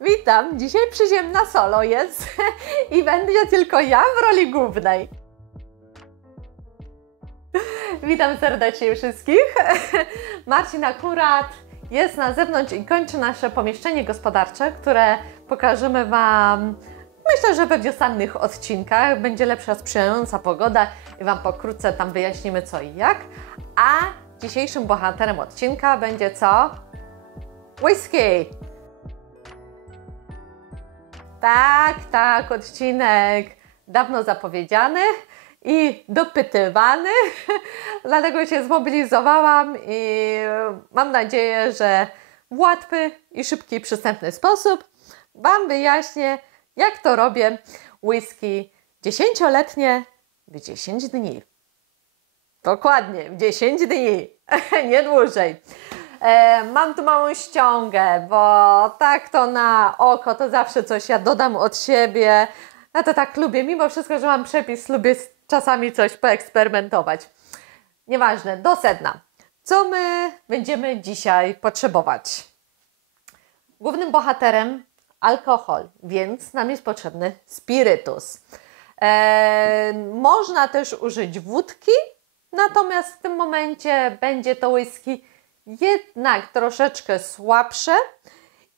Witam! Dzisiaj przyziemna solo jest i będzie tylko ja w roli głównej. Witam serdecznie wszystkich. Marcin akurat jest na zewnątrz i kończy nasze pomieszczenie gospodarcze, które pokażemy Wam, myślę, że we wiosennych odcinkach. Będzie lepsza, sprzyjająca pogoda i Wam pokrótce tam wyjaśnimy co i jak. A dzisiejszym bohaterem odcinka będzie co? Whisky! Tak, odcinek dawno zapowiedziany i dopytywany, dlatego się zmobilizowałam i mam nadzieję, że w łatwy i szybki i przystępny sposób Wam wyjaśnię, jak to robię whisky 10-letnie w 10 dni. Dokładnie, w 10 dni, nie dłużej. Mam tu małą ściągę, bo tak to na oko to zawsze coś ja dodam od siebie. Ja to tak lubię, mimo wszystko, że mam przepis, lubię czasami coś poeksperymentować. Nieważne, do sedna. Co my będziemy dzisiaj potrzebować? Głównym bohaterem alkohol, więc nam jest potrzebny spirytus. Można też użyć wódki, natomiast w tym momencie będzie to whisky jednak troszeczkę słabsze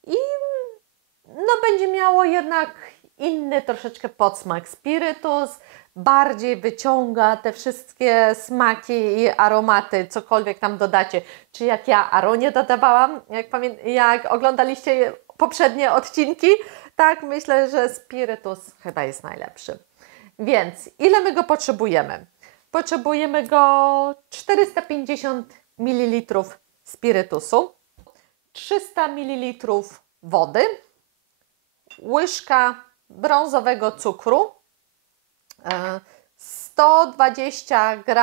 i będzie miało jednak inny troszeczkę podsmak. Spirytus bardziej wyciąga te wszystkie smaki i aromaty, cokolwiek tam dodacie. Czy jak ja aronię dodawałam, jak oglądaliście poprzednie odcinki, tak myślę, że spirytus chyba jest najlepszy. Więc ile my go potrzebujemy? Potrzebujemy go 450 ml spirytusu, 300 ml wody, łyżka brązowego cukru, 120 g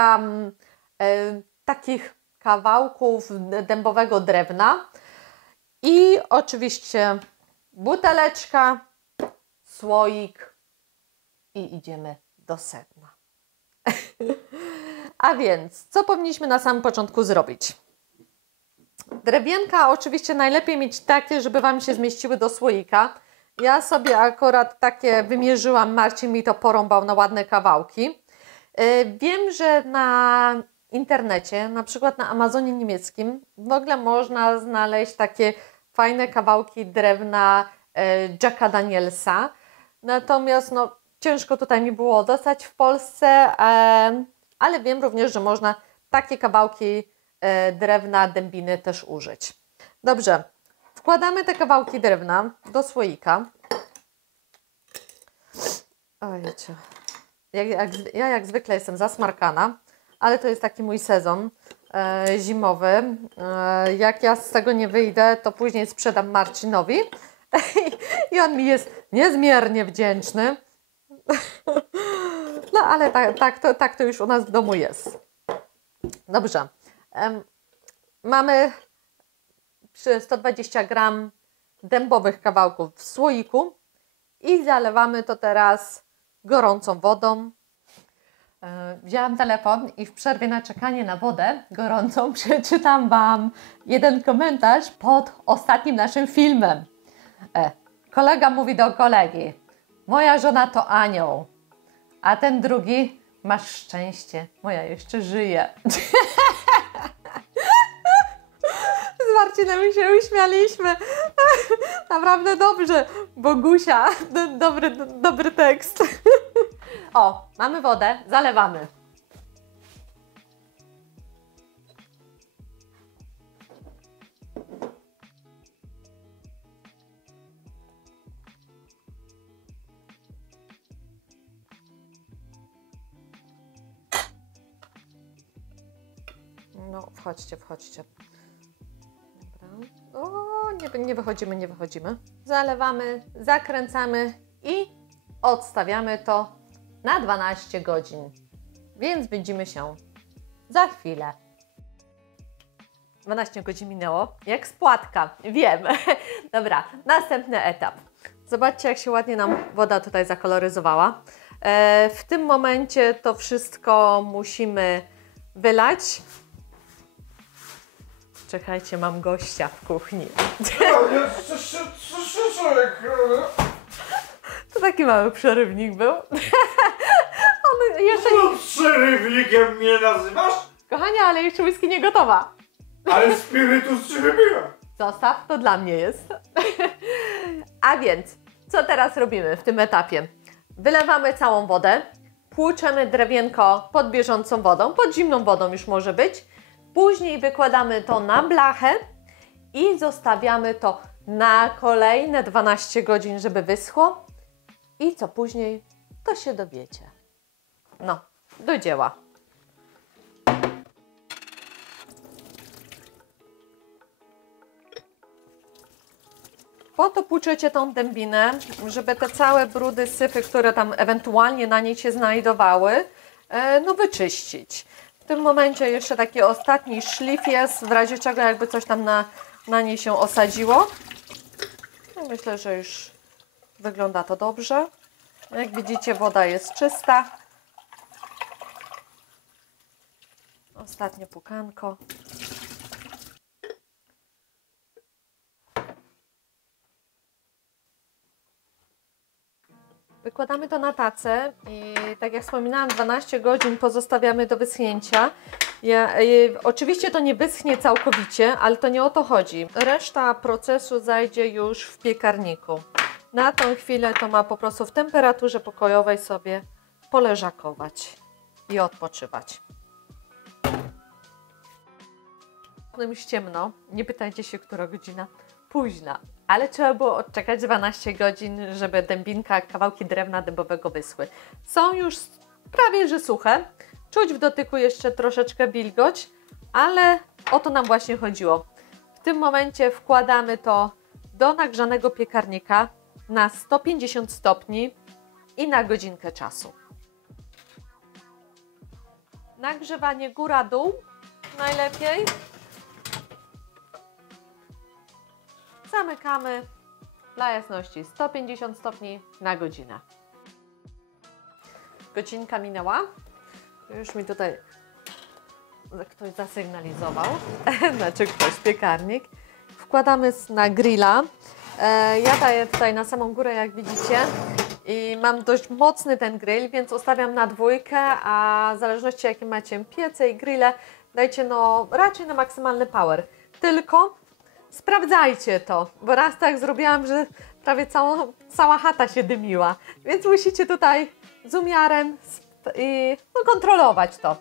takich kawałków dębowego drewna i oczywiście buteleczka, słoik i idziemy do sedna. A więc, co powinniśmy na samym początku zrobić? Drewienka oczywiście najlepiej mieć takie, żeby Wam się zmieściły do słoika. Ja sobie akurat takie wymierzyłam, Marcin mi to porąbał na ładne kawałki. Wiem, że na internecie, na przykład na Amazonie niemieckim, w ogóle można znaleźć takie fajne kawałki drewna Jacka Danielsa. Natomiast ciężko tutaj mi było dostać w Polsce, ale wiem również, że można takie kawałki drewna, dębiny też użyć. Dobrze, wkładamy te kawałki drewna do słoika. Ojejcie. Ja jak zwykle jestem zasmarkana, ale to jest taki mój sezon zimowy. Jak ja z tego nie wyjdę, to później sprzedam Marcinowi i on mi jest niezmiernie wdzięczny. No ale tak to już u nas w domu jest. Dobrze. Mamy 120 g dębowych kawałków w słoiku i zalewamy to teraz gorącą wodą. Wzięłam telefon i w przerwie na czekanie na wodę gorącą przeczytam Wam jeden komentarz pod ostatnim naszym filmem. Kolega mówi do kolegi: moja żona to anioł, a ten drugi: masz szczęście, moja jeszcze żyje. Z Marcinem się uśmialiśmy. Naprawdę dobrze. Bogusia, dobry tekst. O, mamy wodę, zalewamy. Wchodźcie. Dobra. O, nie wychodzimy. Zalewamy, zakręcamy i odstawiamy to na 12 godzin. Więc widzimy się za chwilę. 12 godzin minęło, jak spłatka, wiem. Dobra, następny etap. Zobaczcie, jak się ładnie nam woda tutaj zakoloryzowała. W tym momencie to wszystko musimy wylać. Czekajcie, mam gościa w kuchni. Co człowiek? To taki mały przerywnik był. On jeszcze nie... Przerywnikiem mnie nazywasz? Kochanie, ale jeszcze whisky nie gotowa. Ale spirytus ci wybiłem. Zostaw, to dla mnie jest. A więc, co teraz robimy w tym etapie? Wylewamy całą wodę, płuczemy drewienko pod bieżącą wodą, pod zimną wodą już może być. Później wykładamy to na blachę i zostawiamy to na kolejne 12 godzin, żeby wyschło. I co później, to się dowiecie. No, do dzieła. Po to płuczecie tą dębinę, żeby te całe brudy, syfy, które tam ewentualnie na niej się znajdowały, no wyczyścić. W tym momencie jeszcze taki ostatni szlif jest, w razie czego jakby coś tam na niej się osadziło. No myślę, że już wygląda to dobrze. Jak widzicie, woda jest czysta. Ostatnie pukanko. Wykładamy to na tacę i tak jak wspominałam, 12 godzin pozostawiamy do wyschnięcia. Oczywiście to nie wyschnie całkowicie, ale to nie o to chodzi. Reszta procesu zajdzie już w piekarniku. Na tą chwilę to ma po prostu w temperaturze pokojowej sobie poleżakować i odpoczywać. Już ciemno, nie pytajcie się, która godzina. Późna, ale trzeba było odczekać 12 godzin, żeby dębinka, kawałki drewna dębowego wyschły. Są już prawie że suche, czuć w dotyku jeszcze troszeczkę wilgoć, ale o to nam właśnie chodziło. W tym momencie wkładamy to do nagrzanego piekarnika na 150 stopni i na godzinkę czasu. Nagrzewanie góra-dół najlepiej. Zamykamy dla jasności 150 stopni na godzinę. Godzinka minęła. Już mi tutaj ktoś zasygnalizował. Znaczy ktoś, piekarnik. Wkładamy na grilla. Ja daję tutaj na samą górę, jak widzicie. I mam dość mocny ten grill, więc ustawiam na 2, a w zależności jakie macie piece i grille, dajcie no raczej na maksymalny power. Tylko sprawdzajcie to, bo raz tak zrobiłam, że prawie cała chata się dymiła, więc musicie tutaj z umiarem i kontrolować to.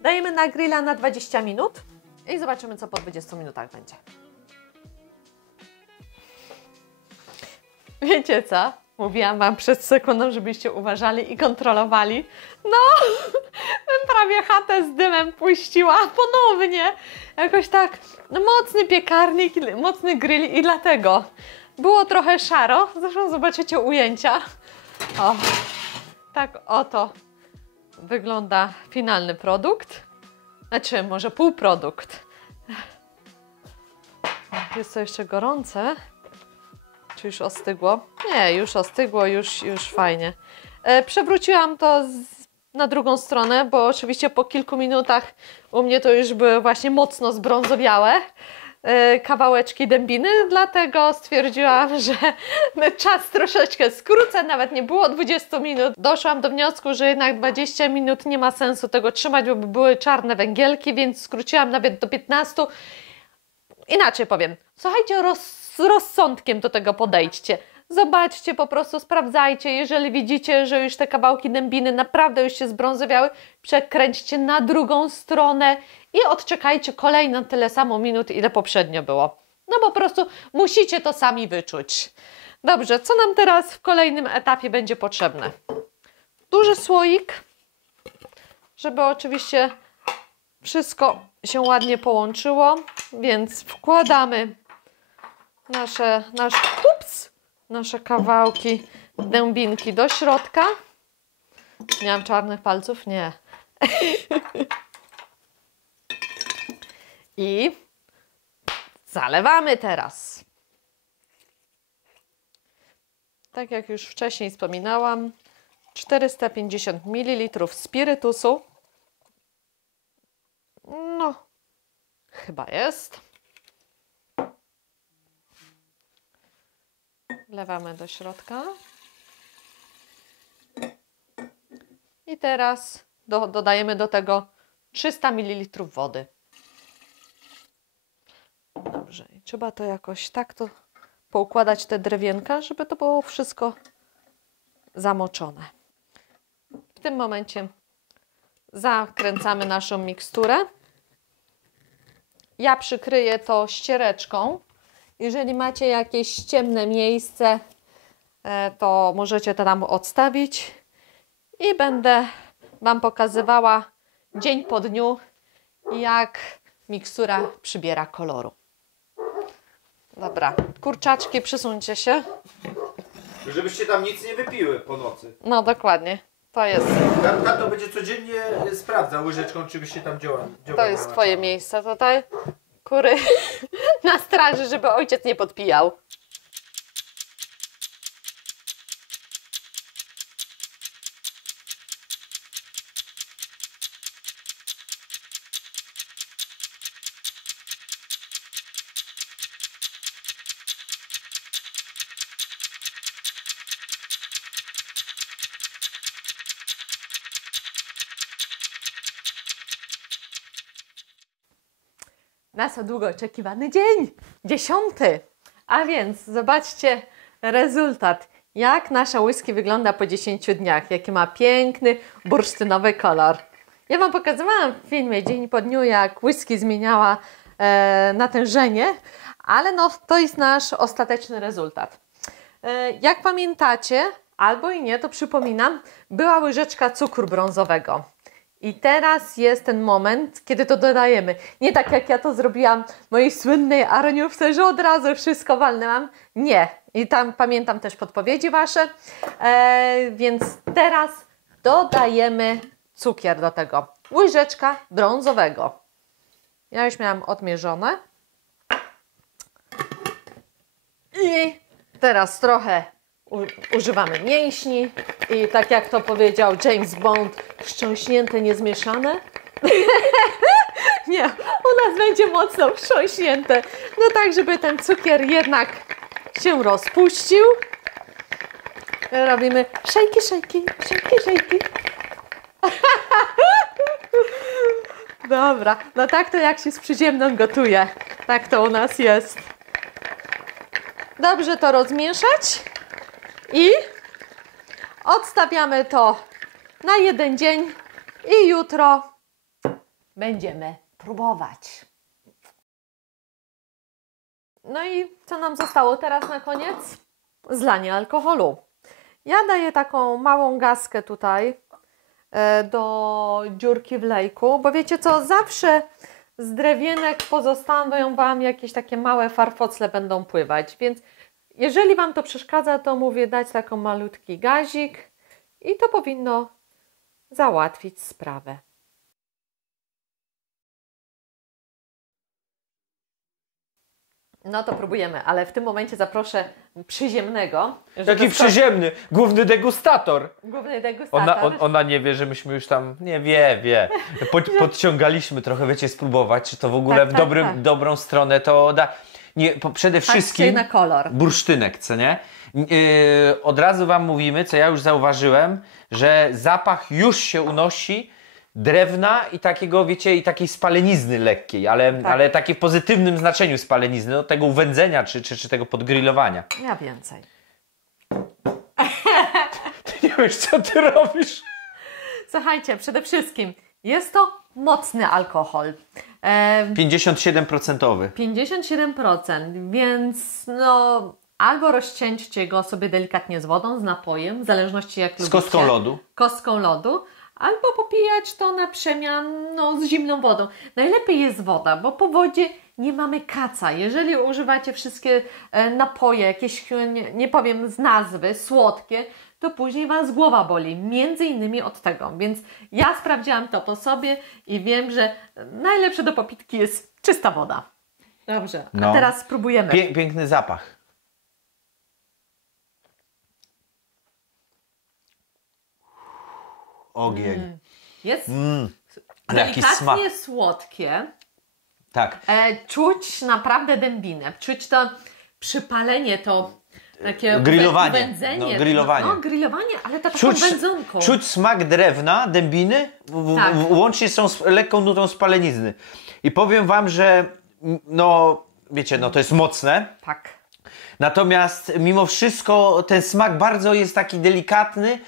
Dajemy na grilla na 20 minut i zobaczymy, co po 20 minutach będzie. Wiecie co? Mówiłam Wam przed sekundą, żebyście uważali i kontrolowali. No, bym prawie chatę z dymem puściła ponownie. Jakoś tak, no mocny piekarnik, mocny grill i dlatego było trochę szaro. Zresztą zobaczycie ujęcia. O, tak oto wygląda finalny produkt. Znaczy, może półprodukt. Jest to jeszcze gorące. Czy już ostygło? Nie, już ostygło, już fajnie. Przewróciłam to na drugą stronę, bo oczywiście po kilku minutach u mnie to już były właśnie mocno zbrązowiałe kawałeczki dębiny, dlatego stwierdziłam, że czas troszeczkę skrócę, nawet nie było 20 minut. Doszłam do wniosku, że jednak 20 minut nie ma sensu tego trzymać, bo by były czarne węgielki, więc skróciłam nawet do 15. Inaczej powiem, słuchajcie, z rozsądkiem do tego podejdźcie. Zobaczcie, po prostu sprawdzajcie, jeżeli widzicie, że już te kawałki dębiny naprawdę już się zbrązowiały, przekręćcie na drugą stronę i odczekajcie kolejne tyle samo minut, ile poprzednio było. No po prostu musicie to sami wyczuć. Dobrze, co nam teraz w kolejnym etapie będzie potrzebne? Duży słoik, żeby oczywiście wszystko się ładnie połączyło, więc wkładamy nasze kawałki dębinki do środka. Nie mam czarnych palców? Nie. I zalewamy teraz. Tak jak już wcześniej wspominałam, 450 ml spirytusu. No, chyba jest. Wlewamy do środka. I teraz dodajemy do tego 300 ml wody. Dobrze, i trzeba to jakoś tak to poukładać te drewienka, żeby to było wszystko zamoczone. W tym momencie zakręcamy naszą miksturę. Ja przykryję to ściereczką. Jeżeli macie jakieś ciemne miejsce, to możecie to tam odstawić i będę Wam pokazywała dzień po dniu, jak mikstura przybiera koloru. Dobra, kurczaczki, przesuńcie się. Żebyście tam nic nie wypiły po nocy. No dokładnie, to jest. Tato będzie codziennie sprawdzał łyżeczką, czy byście tam działali. To jest Twoje miejsce tutaj. Kury na straży, żeby ojciec nie podpijał. Nasz długo oczekiwany dzień, 10. A więc zobaczcie rezultat. Jak nasza whisky wygląda po 10 dniach. Jaki ma piękny, bursztynowy kolor. Ja Wam pokazywałam w filmie dzień po dniu, jak whisky zmieniała natężenie, ale no, to jest nasz ostateczny rezultat. Jak pamiętacie, albo i nie, to przypominam, była łyżeczka cukru brązowego. I teraz jest ten moment, kiedy to dodajemy. Nie tak jak ja to zrobiłam w mojej słynnej aroniówce, że od razu wszystko walnęłam. Nie. I tam pamiętam też podpowiedzi Wasze. Więc teraz dodajemy cukier do tego. Łyżeczka brązowego. Ja już miałam odmierzone. I teraz trochę używamy mięśni i tak jak to powiedział James Bond, wstrząśnięte, niezmieszane. Nie, u nas będzie mocno wstrząśnięte. No tak, żeby ten cukier jednak się rozpuścił. Robimy szejki, szejki, szejki, szejki. Dobra, no tak to jak się z przyziemną gotuje. Tak to u nas jest. Dobrze to rozmieszać. I odstawiamy to na jeden dzień i jutro będziemy próbować. No i co nam zostało teraz na koniec? Zlanie alkoholu. Ja daję taką małą gazkę tutaj do dziurki w lejku, bo wiecie co, zawsze z drewienek pozostawią Wam jakieś takie małe farfocle będą pływać, więc jeżeli Wam to przeszkadza, to mówię dać taką malutki gazik i to powinno załatwić sprawę. No to próbujemy, ale w tym momencie zaproszę przyziemnego. Jaki przyziemny, główny degustator. Główny degustator. Ona nie wie, że myśmy już tam, nie wie. Podciągaliśmy trochę, wiecie, spróbować, czy to w ogóle w dobrą stronę to da. Nie, przede wszystkim na kolor. Bursztynek, co nie? Od razu Wam mówimy, co ja już zauważyłem, że zapach już się unosi drewna i takiego, wiecie, i takiej spalenizny lekkiej, ale takie w pozytywnym znaczeniu spalenizny, no, tego uwędzenia czy tego podgrillowania. Ja więcej. Ty nie wiesz, co ty robisz. Słuchajcie, przede wszystkim jest to mocny alkohol. 57%. 57%, więc no albo rozcieńczcie go sobie delikatnie z wodą, z napojem, w zależności jak lubicie. Z kostką lodu. Kostką lodu. Albo popijać to na przemian z zimną wodą. Najlepiej jest woda, bo po wodzie nie mamy kaca. Jeżeli używacie wszystkie napoje, jakieś, nie powiem z nazwy, słodkie, to później Was głowa boli. Między innymi od tego. Więc ja sprawdziłam to po sobie i wiem, że najlepsze do popitki jest czysta woda. Dobrze, a teraz spróbujemy. Piękny zapach. Ogień. Jest delikatnie słodkie. Tak. Czuć naprawdę dębinę. Czuć to przypalenie, to Takie grillowanie. wędzenie. No, grillowanie. No, grillowanie, ale to taką wędzonką. Czuć smak drewna, dębiny, Tak. łącznie z tą lekką nutą spalenizny. I powiem wam, że no, wiecie, no to jest mocne. Tak. Natomiast mimo wszystko ten smak bardzo jest taki delikatny,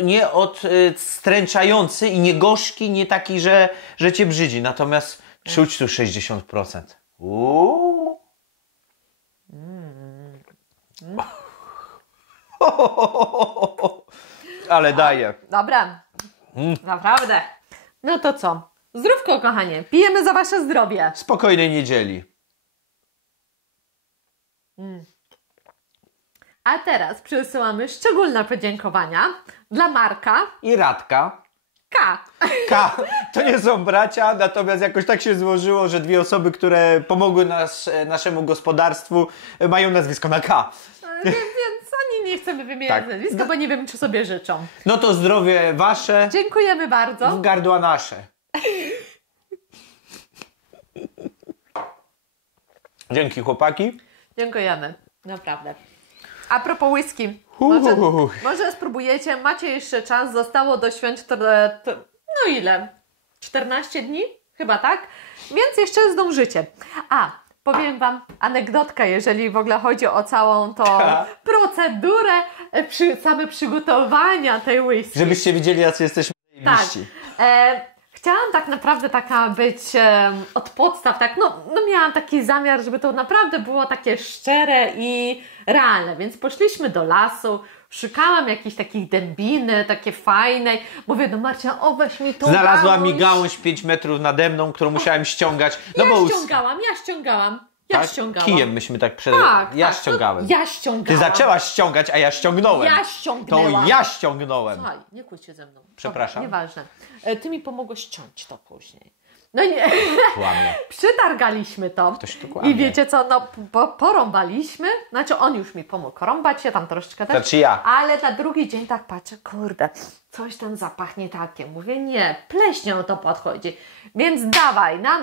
nie odstręczający i nie gorzki, nie taki, że cię brzydzi. Natomiast czuć tu 60%. Uuu. Ale daje. Dobra. Naprawdę. No to co? Zdrówko, kochanie. Pijemy za wasze zdrowie. Spokojnej niedzieli. A teraz przesyłamy szczególne podziękowania dla Marka I Radka. K. To nie są bracia, natomiast jakoś tak się złożyło, że dwie osoby, które pomogły naszemu gospodarstwu, mają nazwisko na K. Więc ani nie chcemy wymieniać Tak. nazwiska, bo nie wiem, czy sobie życzą. No to zdrowie wasze, Dziękujemy bardzo. w gardła nasze. Dzięki chłopaki. Dziękujemy. Naprawdę. A propos whisky. Może spróbujecie, macie jeszcze czas, zostało do świąt no ile? 14 dni? Chyba tak? Więc jeszcze zdążycie. A, powiem wam anegdotkę, jeżeli w ogóle chodzi o całą tą procedurę same przygotowania tej whisky. Żebyście widzieli, jacy jesteśmy Tak. liści. Chciałam tak naprawdę taka być od podstaw, tak, no miałam taki zamiar, żeby to naprawdę było takie szczere i realne, więc poszliśmy do lasu, szukałam jakichś takich dębiny, takie fajnej, mówię do Marcia, o weź mi tą Znalazła mi gałąź. gałąź 5 metrów nade mną, którą musiałem ściągać. No Ja bo ściągałam. tak? ściągałam. Kijem myśmy tak Ja tak, ściągałem. Ja ściągałam. Ty zaczęłaś ściągać, a ja ściągnąłem. Ja ściągnęłam. To ja ściągnąłem. Słuchaj, nie kłóć się ze mną. Przepraszam. Dobra, nieważne. Ty mi pomogłeś ściąć to później. No nie. Kłamie. Przytargaliśmy to. Ktoś tu kłamie. I wiecie co, no porąbaliśmy. Znaczy on już mi pomógł rąbać, ja tam troszeczkę też. Znaczy ja. Ale na drugi dzień tak patrzę, kurde, coś ten zapach nie takie. Mówię, nie, pleśnią to podchodzi. Więc dawaj, na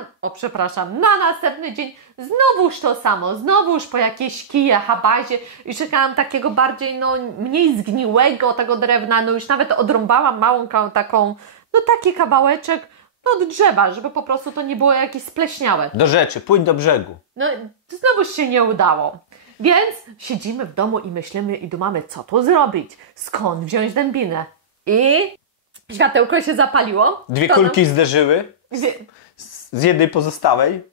następny dzień znowuż to samo. Znowuż po jakieś kije, habazie i szukałam takiego bardziej, no mniej zgniłego tego drewna. No już nawet odrąbałam małą taką, no taki kawałeczek od drzewa, żeby po prostu to nie było jakieś spleśniałe. Do rzeczy, płyń do brzegu. No, znowuż się nie udało. Więc siedzimy w domu i myślimy i dumamy, co tu zrobić, skąd wziąć dębinę. I światełko się zapaliło. Dwie kulki zderzyły z jednej pozostałej.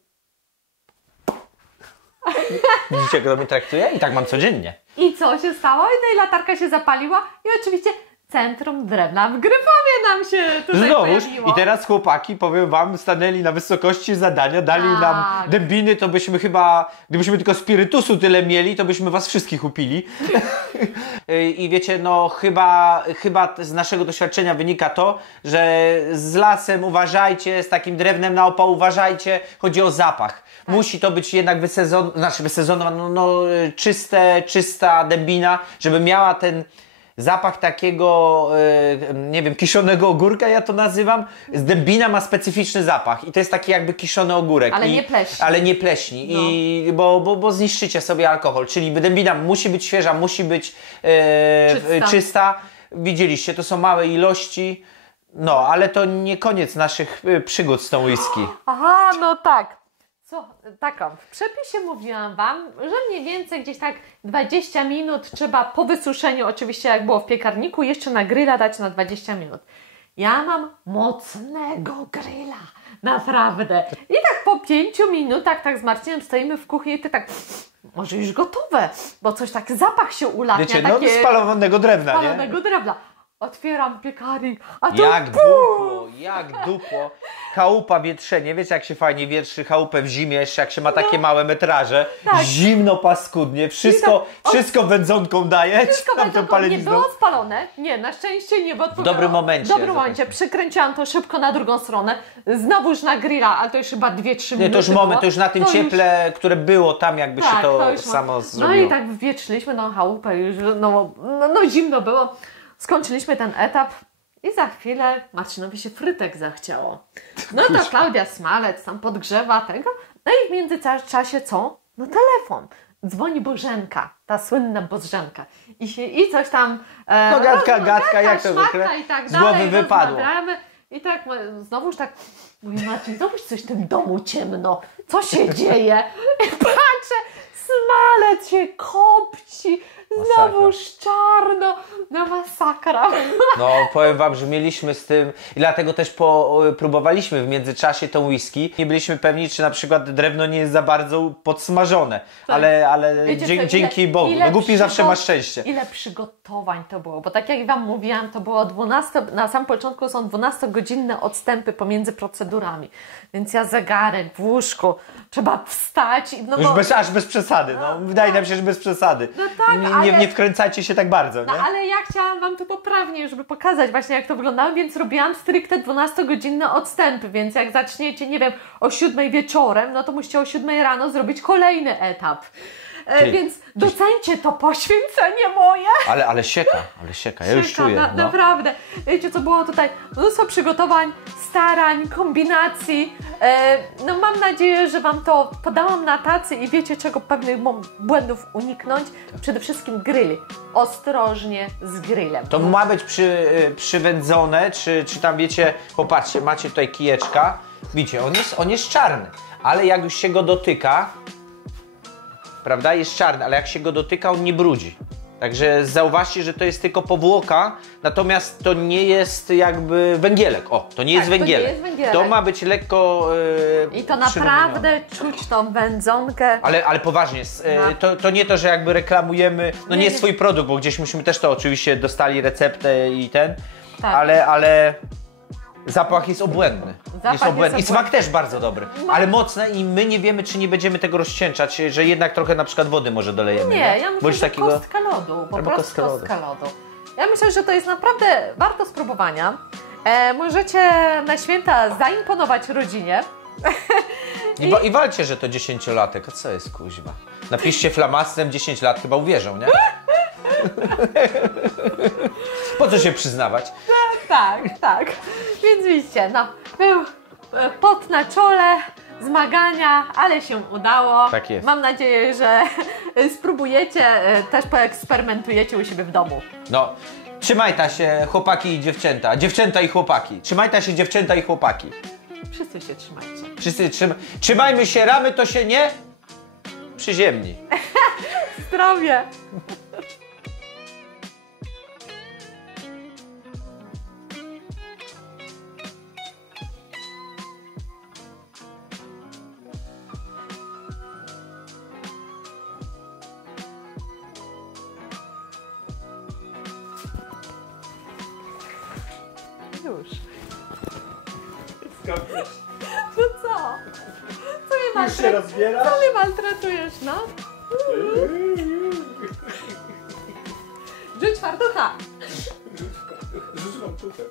Widzicie, jak to mnie traktuje? I tak mam codziennie. I co się stało? I tej latarka się zapaliła i oczywiście Centrum Drewna w Gryfowie nam się tutaj Znowuż. pojawiło. I teraz chłopaki, powiem wam, stanęli na wysokości zadania, dali Tak. nam dębiny, to byśmy chyba, gdybyśmy tylko spirytusu tyle mieli, to byśmy was wszystkich upili. I wiecie, no chyba z naszego doświadczenia wynika to, że z lasem uważajcie, z takim drewnem na opał uważajcie, chodzi o zapach. Musi to być jednak wysezonowana, czysta dębina, żeby miała ten zapach takiego, nie wiem, kiszonego ogórka, ja to nazywam. Dębina ma specyficzny zapach i to jest taki jakby kiszony ogórek. Ale nie pleśni. Ale nie pleśni, No. bo zniszczycie sobie alkohol. Czyli dębina musi być świeża, musi być czysta. Widzieliście, to są małe ilości. No, ale to nie koniec naszych przygód z tą whisky. Aha, no tak. Co, taką, w przepisie mówiłam wam, że mniej więcej gdzieś tak 20 minut trzeba po wysuszeniu, oczywiście jak było w piekarniku, jeszcze na grilla dać na 20 minut. Ja mam mocnego grilla, naprawdę. I tak po 5 minutach tak z Marcinem stoimy w kuchni i ty tak, może już gotowe, bo coś tak zapach się ulatnia. Wiecie, no spalonego drewna, nie? spalonego drewna. Otwieram piekarnik, a to Jak dupło. Chałupa wietrzenie. Wiecie, jak się fajnie wietrzy chałupę w zimie, jeszcze jak się ma takie małe metraże. Tak. Zimno, paskudnie. Wszystko wędzonką daje. Wszystko tam tą nie palenizną. było spalone. Nie, na szczęście nie, bo W dobrym momencie. W dobrym momencie. Przykręciłam to szybko na drugą stronę. Znowuż na grilla, ale to już chyba 2-3 minuty Nie, to już moment, było. to już na tym cieple, które było tam, jakby się to już samo No zrobiło. i tak wietrzyliśmy tą chałupę już, no zimno było. Skończyliśmy ten etap i za chwilę Marcinowi się frytek zachciało. No to Klaudia Smalec tam podgrzewa tego. No i w międzyczasie co? No telefon. dzwoni Bożenka, ta słynna Bożenka i coś tam No gadka, jak to szmachta zwykle i tak z głowy dalej, wypadło. rozmawiamy. I tak, znowuż tak, mówię, Marcin, znowuż coś w tym domu ciemno, co się dzieje? I patrzę, smalec się kopci, znowuż czarno, no masakra. No, powiem wam, że mieliśmy z tym i dlatego też próbowaliśmy w międzyczasie tą whisky. Nie byliśmy pewni, czy na przykład drewno nie jest za bardzo podsmażone, Tak. ale Wiecie co, dzięki Bogu. No głupi zawsze ma szczęście. Ile przygotowań to było, bo tak jak wam mówiłam, to było 12, na samym początku są 12-godzinne odstępy pomiędzy procedurami, więc ja zegarek w łóżku, trzeba wstać. No Już aż bez przesady, no wydaje nam się, że bez przesady. No tak, Nie wkręcajcie się tak bardzo, no nie? ale ja chciałam wam tu poprawnie, żeby pokazać właśnie jak to wyglądało, więc robiłam stricte 12-godzinne odstępy, więc jak zaczniecie, nie wiem, o 7 wieczorem, no to musicie o 7 rano zrobić kolejny etap. Więc docencie to poświęcenie moje. Ale sieka, ja już czuję. No. Naprawdę. Wiecie co, było tutaj mnóstwo przygotowań, starań, kombinacji. No mam nadzieję, że wam to podałam na tacy i wiecie czego pewnych błędów uniknąć. Przede wszystkim grill. Ostrożnie z grillem. To ma być przywędzone, czy tam wiecie, popatrzcie, macie tutaj kijeczka. Widzicie, on jest czarny, ale jak już się go dotyka, prawda, jest czarny, ale jak się go dotyka, on nie brudzi. Także zauważcie, że to jest tylko powłoka, natomiast to nie jest jakby węgielek. O, to nie jest węgielek. To nie jest węgielek. To ma być lekko I to naprawdę czuć tą wędzonkę. Ale poważnie, to nie to, że jakby reklamujemy, no nie swój produkt, bo gdzieś myśmy też to oczywiście dostali receptę i Tak. ale zapach jest obłędny. Jest I smak też bardzo dobry, ale mocne i my nie wiemy, czy nie będziemy tego rozcieńczać, że jednak trochę na przykład wody może dolejemy. Nie, ja myślę, że kostka lodu, po prostu kostka lodu. Ja myślę, że to jest naprawdę warto spróbowania. Możecie na święta zaimponować rodzinie. I walcie, że to 10-latek, a co jest kuźwa? Napiszcie flamastrem 10 lat, chyba uwierzą, nie? Po co się przyznawać? Tak. Więc widzicie, no, był pot na czole, zmagania, ale się udało. Tak jest. Mam nadzieję, że spróbujecie, też poeksperymentujecie u siebie w domu. No, trzymajta się chłopaki i dziewczęta i chłopaki. Trzymajta się dziewczęta i chłopaki. Wszyscy się trzymajcie. Wszyscy trzymajmy się, ramy to się nie przyziemni. Zdrowie! Już. No co? Co mnie Już się rozbierasz? Co mnie maltretujesz, no? Rzuć fartucha! Rzuć fartuchem.